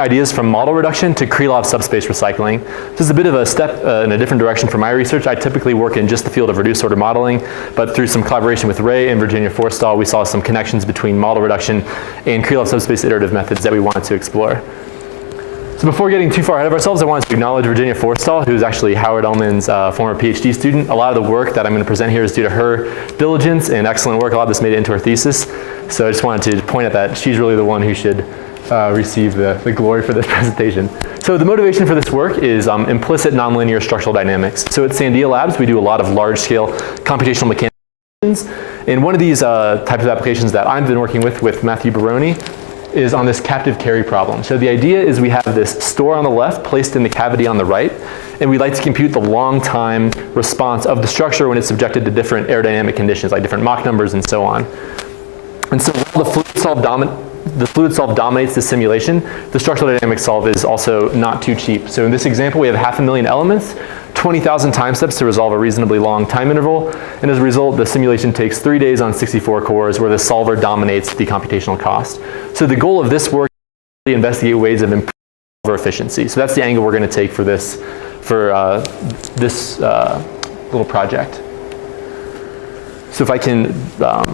ideas from model reduction to Krylov-subspace recycling. This is a bit of a step in a different direction for my research. I typically work in just the field of reduced order modeling, but through some collaboration with Ray and Virginia Forstall, we saw some connections between model reduction and Krylov-subspace iterative methods that we wanted to explore. So before getting too far ahead of ourselves, I wanted to acknowledge Virginia Forstall, who's actually Howard Ullman's former PhD student. A lot of the work that I'm going to present here is due to her diligence and excellent work. A lot of this made it into her thesis. So I just wanted to point out that she's really the one who should receive the glory for this presentation. So the motivation for this work is implicit nonlinear structural dynamics. So at Sandia Labs, we do a lot of large-scale computational mechanics. And one of these types of applications that I've been working with Matthew Baroni, is on this captive carry problem. So the idea is we have this store on the left placed in the cavity on the right, and we like to compute the long time response of the structure when it's subjected to different aerodynamic conditions, like different Mach numbers and so on. And so while the fluid solve dominates the simulation, the structural dynamics solve is also not too cheap. So in this example, we have 500,000 elements, 20,000 time steps to resolve a reasonably long time interval, and as a result, the simulation takes 3 days on 64 cores, where the solver dominates the computational cost. So the goal of this work is to investigate ways of improving solver efficiency. So that's the angle we're going to take for this little project. So if I can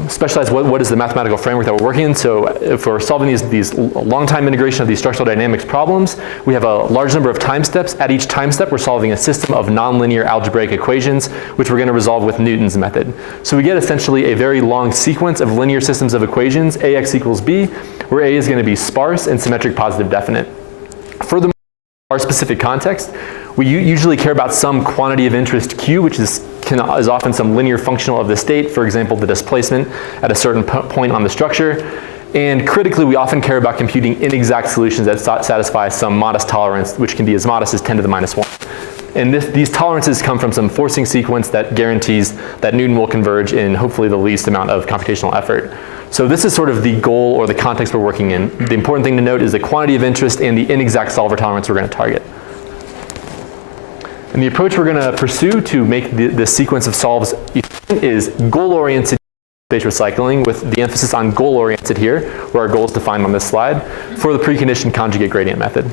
specialize what is the mathematical framework that we're working in. So if we're solving these long time integration of these structural dynamics problems, we have a large number of time steps. At each time step, we're solving a system of nonlinear algebraic equations, which we're going to resolve with Newton's method. So we get essentially a very long sequence of linear systems of equations, ax equals b, where a is going to be sparse and symmetric positive definite. Furthermore, in our specific context, we usually care about some quantity of interest q, which is often some linear functional of the state, for example, the displacement at a certain point on the structure. And critically, we often care about computing inexact solutions that satisfy some modest tolerance, which can be as modest as 10 to the minus 1. And these tolerances come from some forcing sequence that guarantees that Newton will converge in hopefully the least amount of computational effort. So this is sort of the goal or the context we're working in. The important thing to note is the quantity of interest and the inexact solver tolerance we're going to target. And the approach we're going to pursue to make this sequence of solves efficient is goal-oriented space recycling, with the emphasis on goal-oriented here, where our goal is defined on this slide, for the preconditioned conjugate gradient method.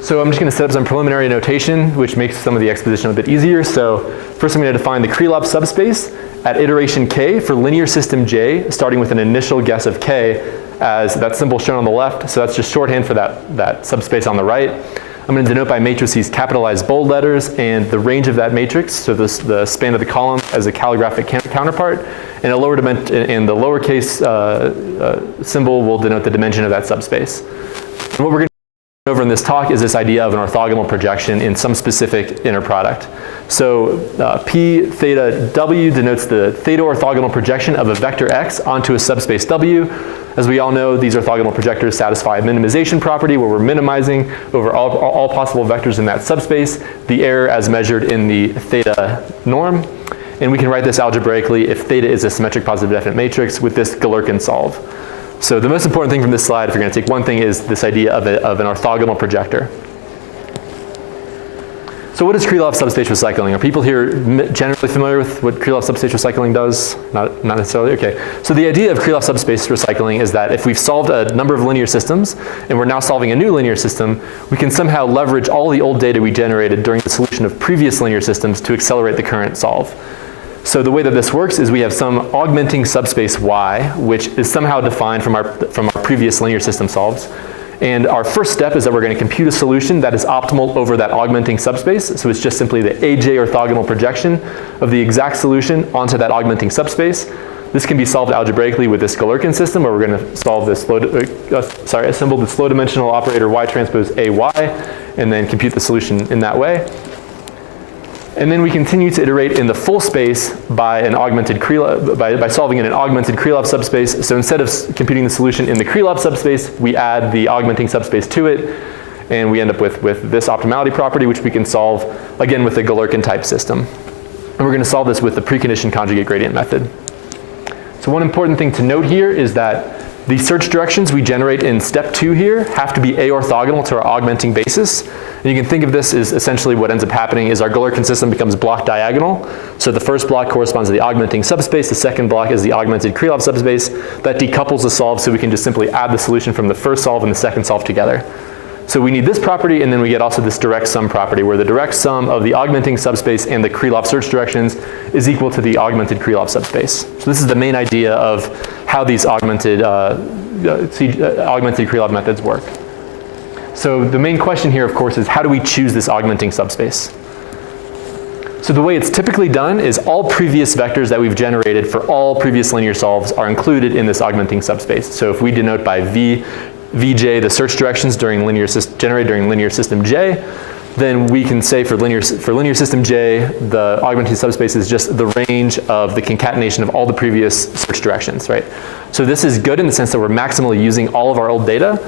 So I'm just going to set up some preliminary notation, which makes some of the exposition a bit easier. So first I'm going to define the Krylov-subspace at iteration k for linear system J, starting with an initial guess of k as that symbol shown on the left. So that's just shorthand for that subspace on the right. I'm going to denote by matrices capitalized bold letters and the range of that matrix, so the span of the column as a calligraphic counterpart, and a lower dimension, and the lowercase symbol will denote the dimension of that subspace. And what we're going to go over in this talk is this idea of an orthogonal projection in some specific inner product. So P theta W denotes the theta orthogonal projection of a vector x onto a subspace W. As we all know, these orthogonal projectors satisfy a minimization property where we're minimizing over all possible vectors in that subspace, the error as measured in the theta norm. And we can write this algebraically if theta is a symmetric positive definite matrix with this Galerkin solve. So the most important thing from this slide, if you're going to take one thing, is this idea of an orthogonal projector. So what is Krylov-subspace recycling? Are people here generally familiar with what Krylov-subspace recycling does? Not necessarily? Okay. So the idea of Krylov-subspace recycling is that if we've solved a number of linear systems and we're now solving a new linear system, we can somehow leverage all the old data we generated during the solution of previous linear systems to accelerate the current solve. So the way that this works is we have some augmenting subspace y, which is somehow defined from our previous linear system solves. And our first step is that we're going to compute a solution that is optimal over that augmenting subspace. So it's just simply the AJ orthogonal projection of the exact solution onto that augmenting subspace. This can be solved algebraically with this Galerkin system, where we're going to solve this assemble this low dimensional operator y transpose AY, and then compute the solution in that way. And then we continue to iterate in the full space by solving in an augmented Krylov subspace. So instead of computing the solution in the Krylov subspace, we add the augmenting subspace to it, and we end up with this optimality property, which we can solve again with the Galerkin type system. And we're going to solve this with the preconditioned conjugate gradient method. So one important thing to note here is that the search directions we generate in step 2 here have to be a-orthogonal to our augmenting basis. And you can think of this as essentially what ends up happening is our Galerkin system becomes block diagonal. So the first block corresponds to the augmenting subspace. The second block is the augmented Krylov subspace. That decouples the solve, so we can just simply add the solution from the first solve and the second solve together. So we need this property, and then we get also this direct sum property, where the direct sum of the augmenting subspace and the Krylov search directions is equal to the augmented Krylov subspace. So this is the main idea of how these augmented Krylov methods work. So the main question here, of course, is how do we choose this augmenting subspace? So the way it's typically done is all previous vectors that we've generated for all previous linear solves are included in this augmenting subspace. So if we denote by Vj the search directions generated during linear system J, then we can say for linear system J, the augmenting subspace is just the range of the concatenation of all the previous search directions, right? So this is good in the sense that we're maximally using all of our old data.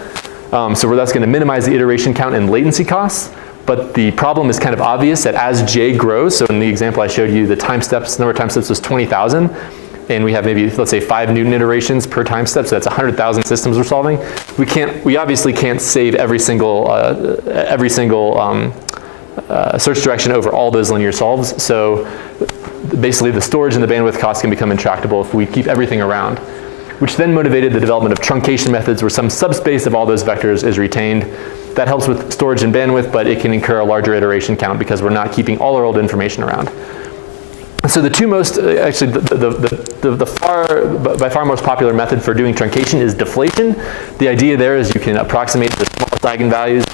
So that's going to minimize the iteration count and latency costs. But the problem is kind of obvious that as J grows, so in the example I showed you, the number of time steps was 20,000. And we have maybe, let's say, 5 Newton iterations per time step, so that's 100,000 systems we're solving. We obviously can't save every single search direction over all those linear solves. So basically the storage and the bandwidth costs can become intractable if we keep everything around, which then motivated the development of truncation methods where some subspace of all those vectors is retained. That helps with storage and bandwidth, but it can incur a larger iteration count because we're not keeping all our old information around. So the two most, actually by far most popular method for doing truncation is deflation. The idea there is you can approximate the smallest eigenvalues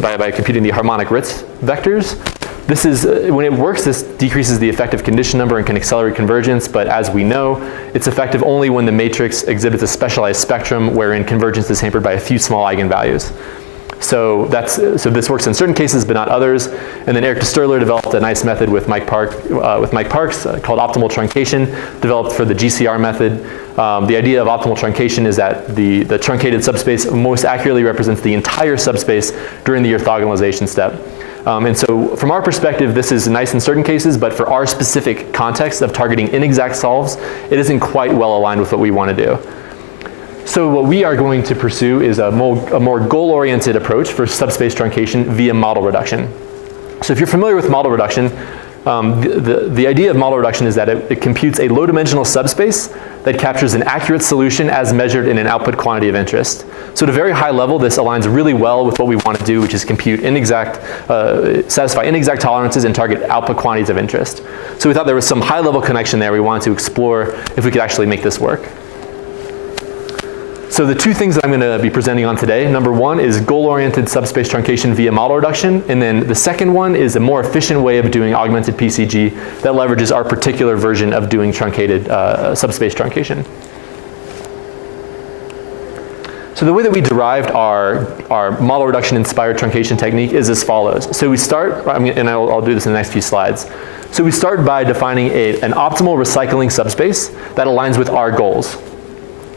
by computing the harmonic Ritz vectors. This is, when it works, this decreases the effective condition number and can accelerate convergence, but as we know, it's effective only when the matrix exhibits a specialized spectrum wherein convergence is hampered by a few small eigenvalues. So this works in certain cases, but not others. And then Eric de Sterler developed a nice method with Mike Parks called optimal truncation, developed for the GCR method. The idea of optimal truncation is that the truncated subspace most accurately represents the entire subspace during the orthogonalization step. And so from our perspective, this is nice in certain cases, but for our specific context of targeting inexact solves, it isn't quite well aligned with what we want to do. So what we are going to pursue is a more goal-oriented approach for subspace truncation via model reduction. So if you're familiar with model reduction, the idea of model reduction is that it computes a low-dimensional subspace that captures an accurate solution as measured in an output quantity of interest. So at a very high level, this aligns really well with what we want to do, which is compute satisfy inexact tolerances and target output quantities of interest. So we thought there was some high-level connection there we wanted to explore if we could actually make this work. So the two things that I'm going to be presenting on today, number one is goal-oriented subspace truncation via model reduction, and then the second one is a more efficient way of doing augmented PCG that leverages our particular version of doing truncated subspace truncation. So the way that we derived our model reduction inspired truncation technique is as follows. So we start, and I'll do this in the next few slides. So we start by defining an optimal recycling subspace that aligns with our goals.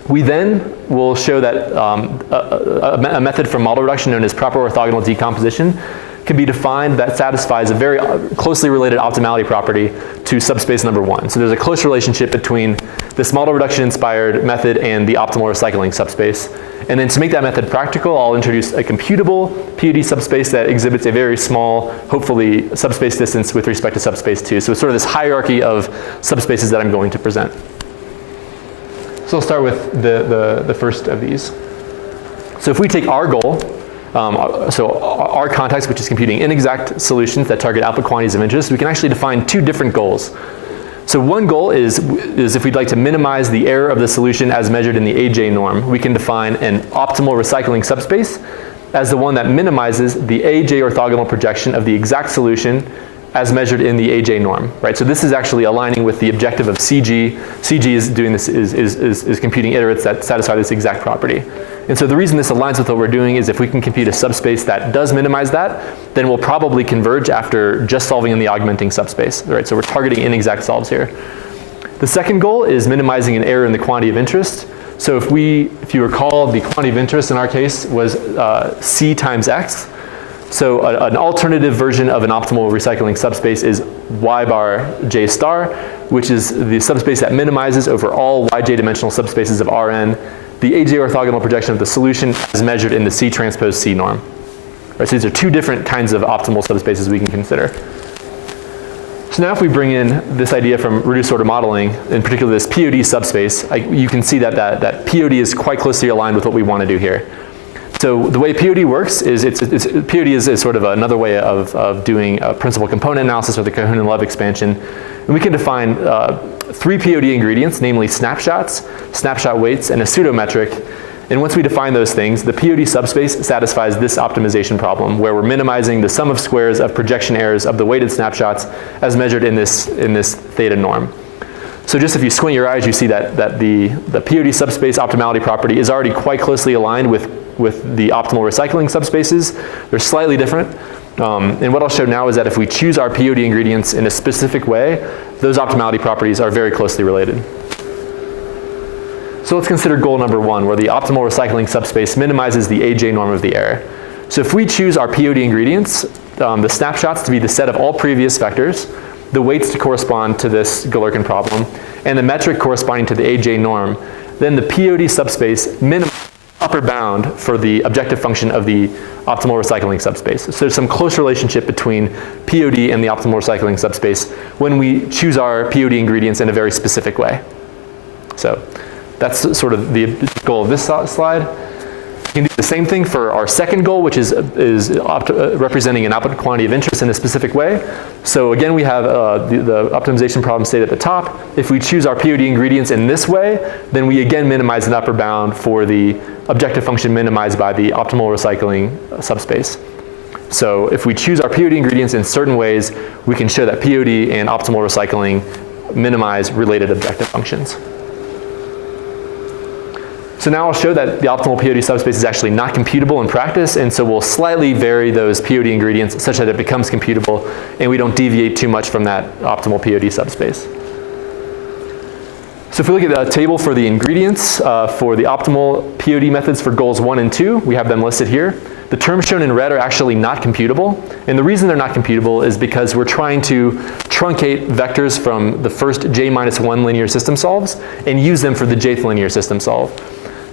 We then will show that a method for model reduction known as proper orthogonal decomposition can be defined that satisfies a very closely related optimality property to subspace number one. So there's a close relationship between this model reduction inspired method and the optimal recycling subspace. And then to make that method practical, I'll introduce a computable POD subspace that exhibits a very small, hopefully, subspace distance with respect to subspace 2. So it's sort of this hierarchy of subspaces that I'm going to present. So I'll start with the first of these. So if we take our goal, so our context, which is computing inexact solutions that target output quantities of interest, we can actually define two different goals. So one goal is if we'd like to minimize the error of the solution as measured in the AJ norm, we can define an optimal recycling subspace as the one that minimizes the AJ orthogonal projection of the exact solution as measured in the AJ norm, right? So this is actually aligning with the objective of CG. CG is doing this, is computing iterates that satisfy this exact property. And so the reason this aligns with what we're doing is if we can compute a subspace that does minimize that, then we'll probably converge after just solving in the augmenting subspace, right? So we're targeting inexact solves here. The second goal is minimizing an error in the quantity of interest. So if you recall, the quantity of interest in our case was C times X. So an alternative version of an optimal recycling subspace is y bar j star, which is the subspace that minimizes over all yj dimensional subspaces of Rn the AJ orthogonal projection of the solution as measured in the C transpose C norm. Right, so these are two different kinds of optimal subspaces we can consider. So now if we bring in this idea from reduced order modeling, in particular this POD subspace, you can see that POD is quite closely aligned with what we want to do here. So the way POD works is POD is sort of another way of doing a principal component analysis or the Cahoon-Love expansion. And we can define 3 POD ingredients, namely snapshots, snapshot weights, and a pseudometric. And once we define those things, the POD subspace satisfies this optimization problem, where we're minimizing the sum of squares of projection errors of the weighted snapshots as measured in this theta norm. So just if you squint your eyes, you see that the POD subspace optimality property is already quite closely aligned with the optimal recycling subspaces. They're slightly different. And what I'll show now is that if we choose our POD ingredients in a specific way, those optimality properties are very closely related. So let's consider goal number 1, where the optimal recycling subspace minimizes the AJ norm of the error. So if we choose our POD ingredients, the snapshots to be the set of all previous vectors, the weights to correspond to this Galerkin problem, and the metric corresponding to the AJ norm, then the POD subspace minimizes upper bound for the objective function of the optimal recycling subspace. So there's some close relationship between POD and the optimal recycling subspace when we choose our POD ingredients in a very specific way. So that's sort of the goal of this slide. We can do the same thing for our second goal, which is representing an output quantity of interest in a specific way. So again, we have the optimization problem stated at the top. If we choose our POD ingredients in this way, then we again minimize an upper bound for the objective function minimized by the optimal recycling subspace. So if we choose our POD ingredients in certain ways, we can show that POD and optimal recycling minimize related objective functions. So now I'll show that the optimal POD subspace is actually not computable in practice, and so we'll slightly vary those POD ingredients such that it becomes computable and we don't deviate too much from that optimal POD subspace. So if we look at the table for the ingredients for the optimal POD methods for goals 1 and 2, we have them listed here. The terms shown in red are actually not computable, and the reason they're not computable is because we're trying to truncate vectors from the first j-1 linear system solves and use them for the jth linear system solve.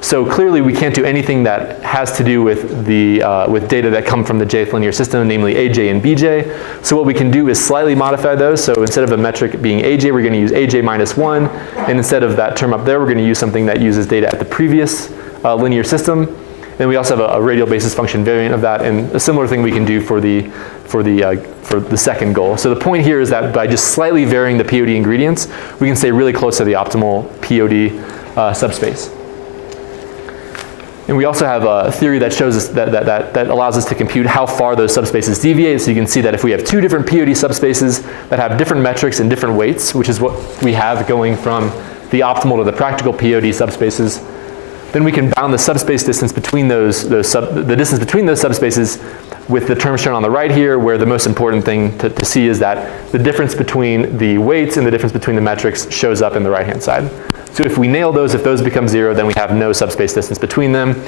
So clearly we can't do anything that has to do with with data that come from the jth linear system, namely AJ and BJ. So what we can do is slightly modify those. So instead of a metric being AJ, we're going to use AJ-1, and instead of that term up there, we're going to use something that uses data at the previous linear system. And we also have a radial basis function variant of that, and a similar thing we can do for the second goal. So the point here is that by just slightly varying the POD ingredients, we can stay really close to the optimal POD subspace. And we also have a theory that shows us that allows us to compute how far those subspaces deviate. So you can see that if we have 2 different POD subspaces that have different metrics and different weights, which is what we have going from the optimal to the practical POD subspaces, then we can bound the subspace distance between the distance between those subspaces with the term shown on the right here, where the most important thing to see is that the difference between the weights and the difference between the metrics shows up in the right-hand side. So if we nail those, if those become 0, then we have no subspace distance between them.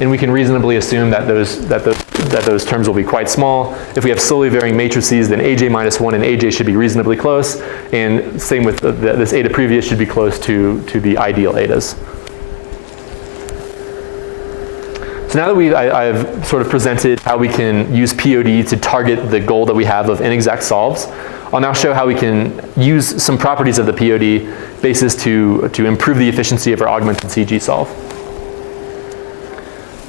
And we can reasonably assume that those terms will be quite small. If we have slowly varying matrices, then AJ-1 and AJ should be reasonably close. And same with this eta previous should be close to the ideal etas. So now that I've sort of presented how we can use POD to target the goal that we have of inexact solves, I'll now show how we can use some properties of the POD basis to improve the efficiency of our augmented CG solve.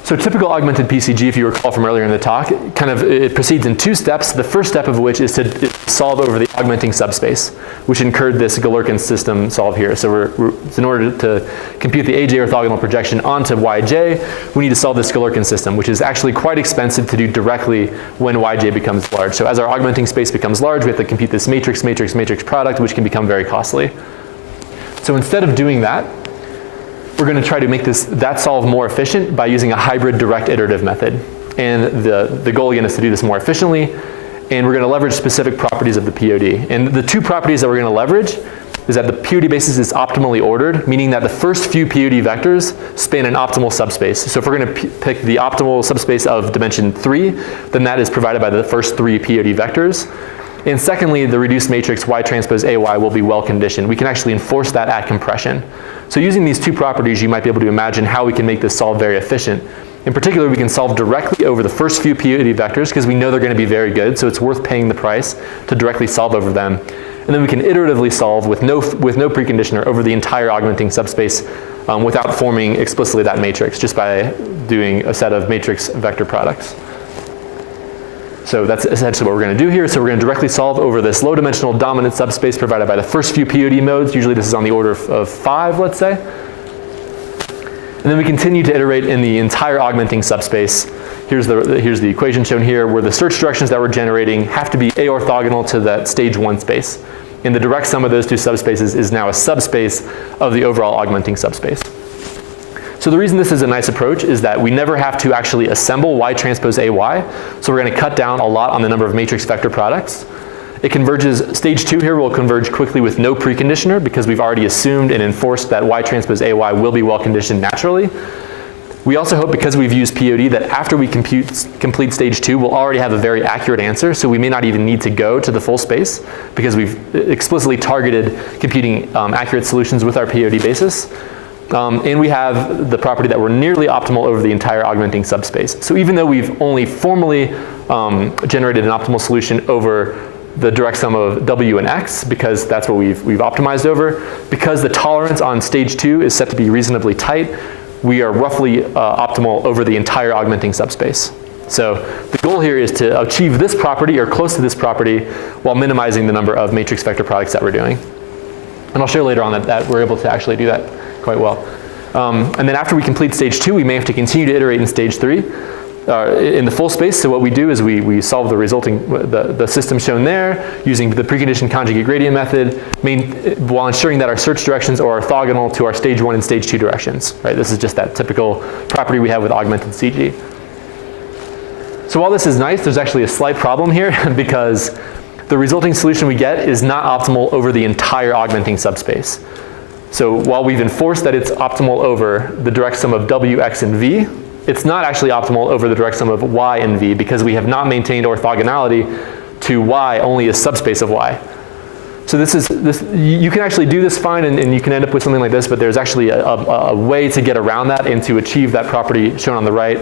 So typical augmented PCG, if you recall from earlier in the talk, it proceeds in 2 steps. The first step of which is to solve over the augmenting subspace, which incurred this Galerkin system solve here. So in order to compute the AJ orthogonal projection onto Yj, we need to solve this Galerkin system, which is actually quite expensive to do directly when Yj becomes large. So as our augmenting space becomes large, we have to compute this matrix product, which can become very costly. So instead of doing that, we're going to try to make that solve more efficient by using a hybrid direct iterative method. And the goal again is to do this more efficiently, and we're going to leverage specific properties of the POD. And the 2 properties that we're going to leverage is that the POD basis is optimally ordered, meaning that the first few POD vectors span an optimal subspace. So if we're going to pick the optimal subspace of dimension 3, then that is provided by the first 3 POD vectors. And secondly, the reduced matrix Y transpose AY will be well conditioned. We can actually enforce that at compression. So using these two properties, you might be able to imagine how we can make this solve very efficient. In particular, we can solve directly over the first few POD vectors because we know they're going to be very good, so it's worth paying the price to directly solve over them. And then we can iteratively solve with no preconditioner over the entire augmenting subspace without forming explicitly that matrix, just by doing a set of matrix vector products. So that's essentially what we're going to do here. So we're going to directly solve over this low-dimensional dominant subspace provided by the first few POD modes. Usually this is on the order of 5, let's say. And then we continue to iterate in the entire augmenting subspace. Here's the equation shown here, where the search directions that we're generating have to be orthogonal to that stage 1 space. And the direct sum of those two subspaces is now a subspace of the overall augmenting subspace. So the reason this is a nice approach is that we never have to actually assemble Y transpose AY. So we're going to cut down a lot on the number of matrix vector products. It converges, stage 2 here will converge quickly with no preconditioner because we've already assumed and enforced that Y transpose AY will be well conditioned naturally. We also hope, because we've used POD, that after we complete stage 2, we'll already have a very accurate answer, so we may not even need to go to the full space because we've explicitly targeted computing accurate solutions with our POD basis. And we have the property that we're nearly optimal over the entire augmenting subspace. So even though we've only formally generated an optimal solution over the direct sum of W and X, because that's what we've optimized over, because the tolerance on stage 2 is set to be reasonably tight, we are roughly optimal over the entire augmenting subspace. So the goal here is to achieve this property or close to this property while minimizing the number of matrix vector products that we're doing. And I'll show later on that we're able to actually do that quite well. And then after we complete stage 2, we may have to continue to iterate in stage 3 in the full space. So what we do is we solve the resulting, the system shown there using the preconditioned conjugate gradient method while ensuring that our search directions are orthogonal to our stage 1 and stage 2 directions. Right? This is just that typical property we have with augmented CG. So while this is nice, there's actually a slight problem here because the resulting solution we get is not optimal over the entire augmenting subspace. So while we've enforced that it's optimal over the direct sum of W, X, and V, it's not actually optimal over the direct sum of Y and V because we have not maintained orthogonality to Y, only a subspace of Y. So you can actually do this fine and you can end up with something like this, but there's actually a way to get around that and to achieve that property shown on the right.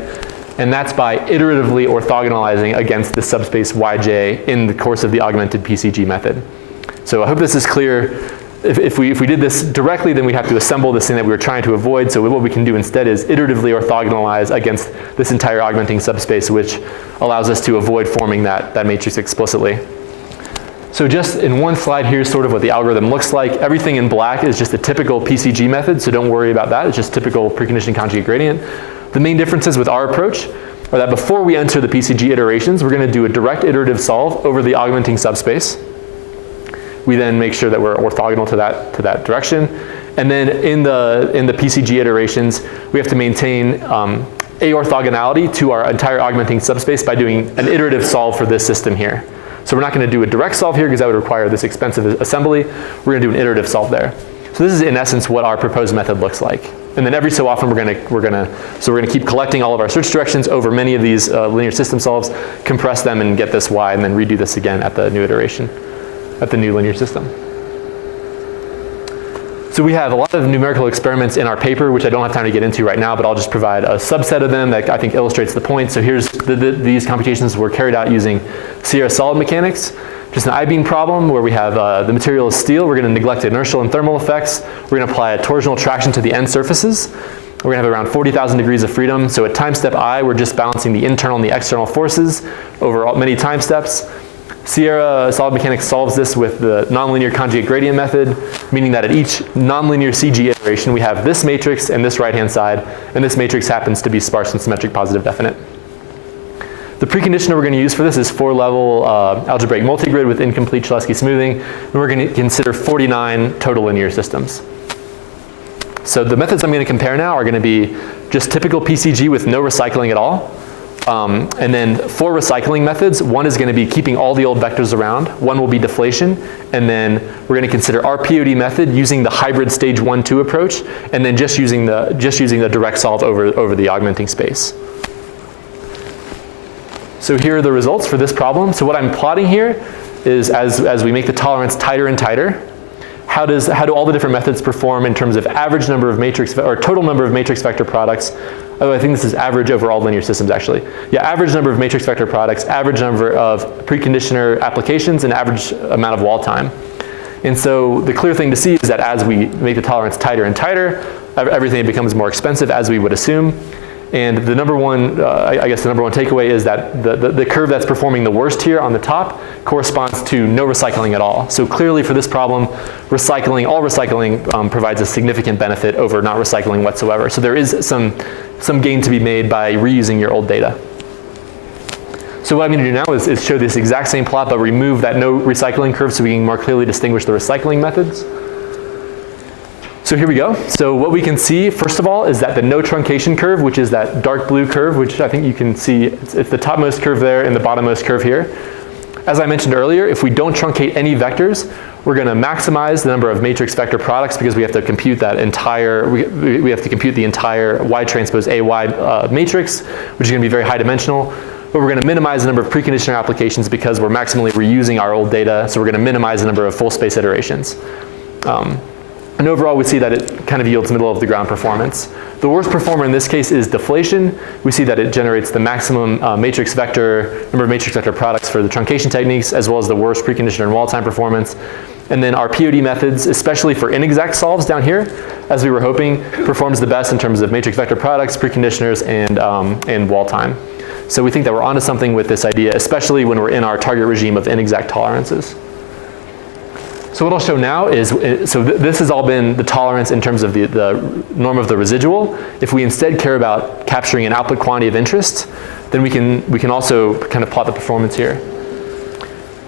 And that's by iteratively orthogonalizing against the subspace Yj in the course of the augmented PCG method. So I hope this is clear. If we did this directly, then we'd have to assemble this thing that we were trying to avoid. So what we can do instead is iteratively orthogonalize against this entire augmenting subspace, which allows us to avoid forming that matrix explicitly. So just in one slide, here's sort of what the algorithm looks like. Everything in black is just a typical PCG method, so don't worry about that. It's just typical preconditioned conjugate gradient. The main differences with our approach are that before we enter the PCG iterations, we're going to do a direct iterative solve over the augmenting subspace. We then make sure that we're orthogonal to that direction. And then in the PCG iterations, we have to maintain orthogonality to our entire augmenting subspace by doing an iterative solve for this system here. So we're not going to do a direct solve here because that would require this expensive assembly. We're going to do an iterative solve there. So this is in essence what our proposed method looks like. And then every so often we're going to keep collecting all of our search directions over many of these linear system solves, compress them and get this Y, and then redo this again at the new iteration, at the new linear system. So we have a lot of numerical experiments in our paper, which I don't have time to get into right now, but I'll just provide a subset of them that I think illustrates the point. So here's these computations were carried out using Sierra solid mechanics. Just an I-beam problem where we have the material is steel. We're going to neglect inertial and thermal effects. We're going to apply a torsional traction to the end surfaces. We're going to have around 40,000 degrees of freedom. So at time step I, we're just balancing the internal and the external forces over many time steps. Sierra solid mechanics solves this with the nonlinear conjugate gradient method, meaning that at each nonlinear CG iteration, we have this matrix and this right-hand side, and this matrix happens to be sparse and symmetric positive definite. The preconditioner we're going to use for this is 4-level algebraic multigrid with incomplete Cholesky smoothing, and we're going to consider 49 total linear systems. So the methods I'm going to compare now are going to be just typical PCG with no recycling at all. And then 4 recycling methods. One is going to be keeping all the old vectors around. One will be deflation. And then we're going to consider our POD method using the hybrid stage 1-2 approach, and then just using the direct solve over the augmenting space. So here are the results for this problem. So what I'm plotting here is as we make the tolerance tighter and tighter, how do all the different methods perform in terms of average number of matrix, or total number of matrix vector products? Oh, I think this is average over all linear systems, actually. Yeah, average number of matrix vector products, average number of preconditioner applications, and average amount of wall time. And so the clear thing to see is that as we make the tolerance tighter and tighter, everything becomes more expensive, as we would assume. And the number one, I guess the number one takeaway is that the curve that's performing the worst here on the top corresponds to no recycling at all. So clearly for this problem, all recycling provides a significant benefit over not recycling whatsoever. So there is some gain to be made by reusing your old data. So what I'm going to do now is show this exact same plot, but remove that no recycling curve so we can more clearly distinguish the recycling methods. So here we go. So what we can see, first of all, is that the no truncation curve, which is that dark blue curve, which I think you can see, it's the topmost curve there and the bottommost curve here. As I mentioned earlier, if we don't truncate any vectors, we're going to maximize the number of matrix vector products because we have to compute that entire, we have to compute the entire Y transpose AY matrix, which is going to be very high dimensional. But we're going to minimize the number of preconditioner applications because we're maximally reusing our old data, so we're going to minimize the number of full space iterations. And overall, we see that it kind of yields middle of the ground performance. The worst performer in this case is deflation. We see that it generates the maximum number of matrix vector products for the truncation techniques, as well as the worst preconditioner and wall time performance. And then our POD methods, especially for inexact solves down here, as we were hoping, performs the best in terms of matrix vector products, preconditioners, and wall time. So we think that we're onto something with this idea, especially when we're in our target regime of inexact tolerances. So what I'll show now is, this has all been the tolerance in terms of the norm of the residual. If we instead care about capturing an output quantity of interest, then we can also kind of plot the performance here.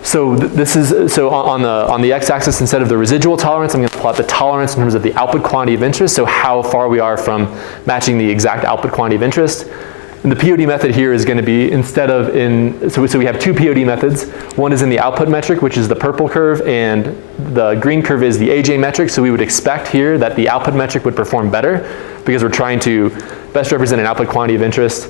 So on the x-axis, instead of the residual tolerance, I'm going to plot the tolerance in terms of the output quantity of interest, so how far we are from matching the exact output quantity of interest. And the POD method here is going to be, instead of so we have two POD methods. One is in the output metric, which is the purple curve, and the green curve is the AJ metric. So we would expect here that the output metric would perform better because we're trying to best represent an output quantity of interest.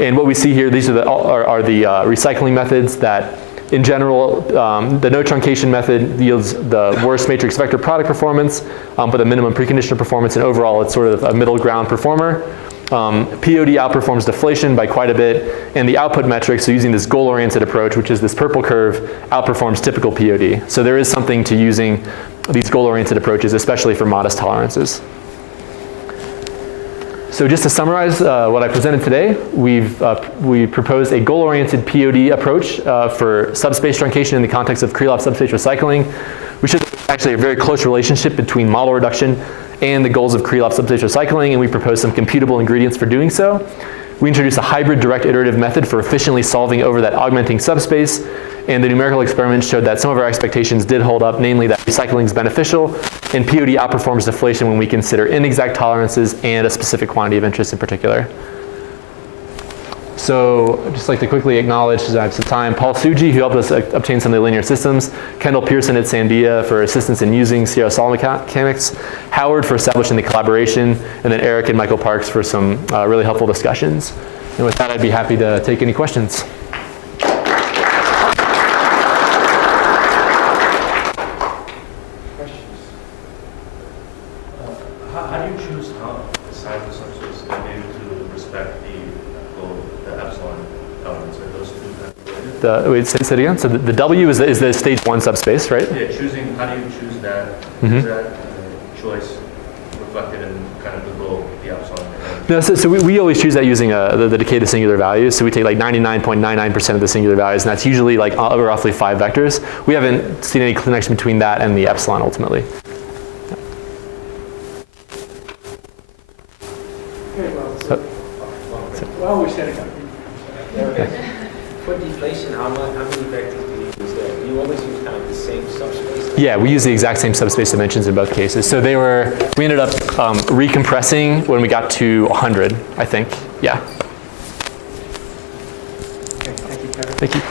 And what we see here, these are the recycling methods that, in general, the no truncation method yields the worst matrix vector product performance, but the minimum preconditioner performance, and overall it's sort of a middle ground performer. POD outperforms deflation by quite a bit, and the output metric, so using this goal-oriented approach, which is this purple curve, outperforms typical POD. So there is something to using these goal-oriented approaches, especially for modest tolerances. So just to summarize what I presented today, we proposed a goal-oriented POD approach for subspace truncation in the context of Krylov-subspace recycling. We should actually a very close relationship between model reduction and the goals of Krylov-subspace recycling, and we propose some computable ingredients for doing so. We introduced a hybrid direct iterative method for efficiently solving over that augmenting subspace, and the numerical experiments showed that some of our expectations did hold up, namely that recycling is beneficial, and POD outperforms deflation when we consider inexact tolerances and a specific quantity of interest in particular. So I'd just like to quickly acknowledge, as I have some time, Paul Suji, who helped us obtain some of the linear systems, Kendall Pearson at Sandia for assistance in using CR solid mechanics, Howard for establishing the collaboration, and then Eric and Michael Parks for some really helpful discussions. And with that, I'd be happy to take any questions. How do you choose the size of the subspace and maybe to respect the epsilon elements? Are those two related? Wait, say it again. So the W is the stage 1 subspace, right? Yeah, how do you choose that? Mm-hmm. Is that choice reflected in kind of the goal, the epsilon? No, so we always choose that using the decay to singular values. So we take like 99.99% of the singular values, and that's usually like roughly 5 vectors. We haven't seen any connection between that and the epsilon ultimately. Well, we're setting up. For deflation, how many vectors do you use there? Do you always use kind of the same subspace? Yeah, we use the exact same subspace dimensions in both cases. So we ended up recompressing when we got to 100, I think. Yeah. Okay, thank you, Kevin. Thank you.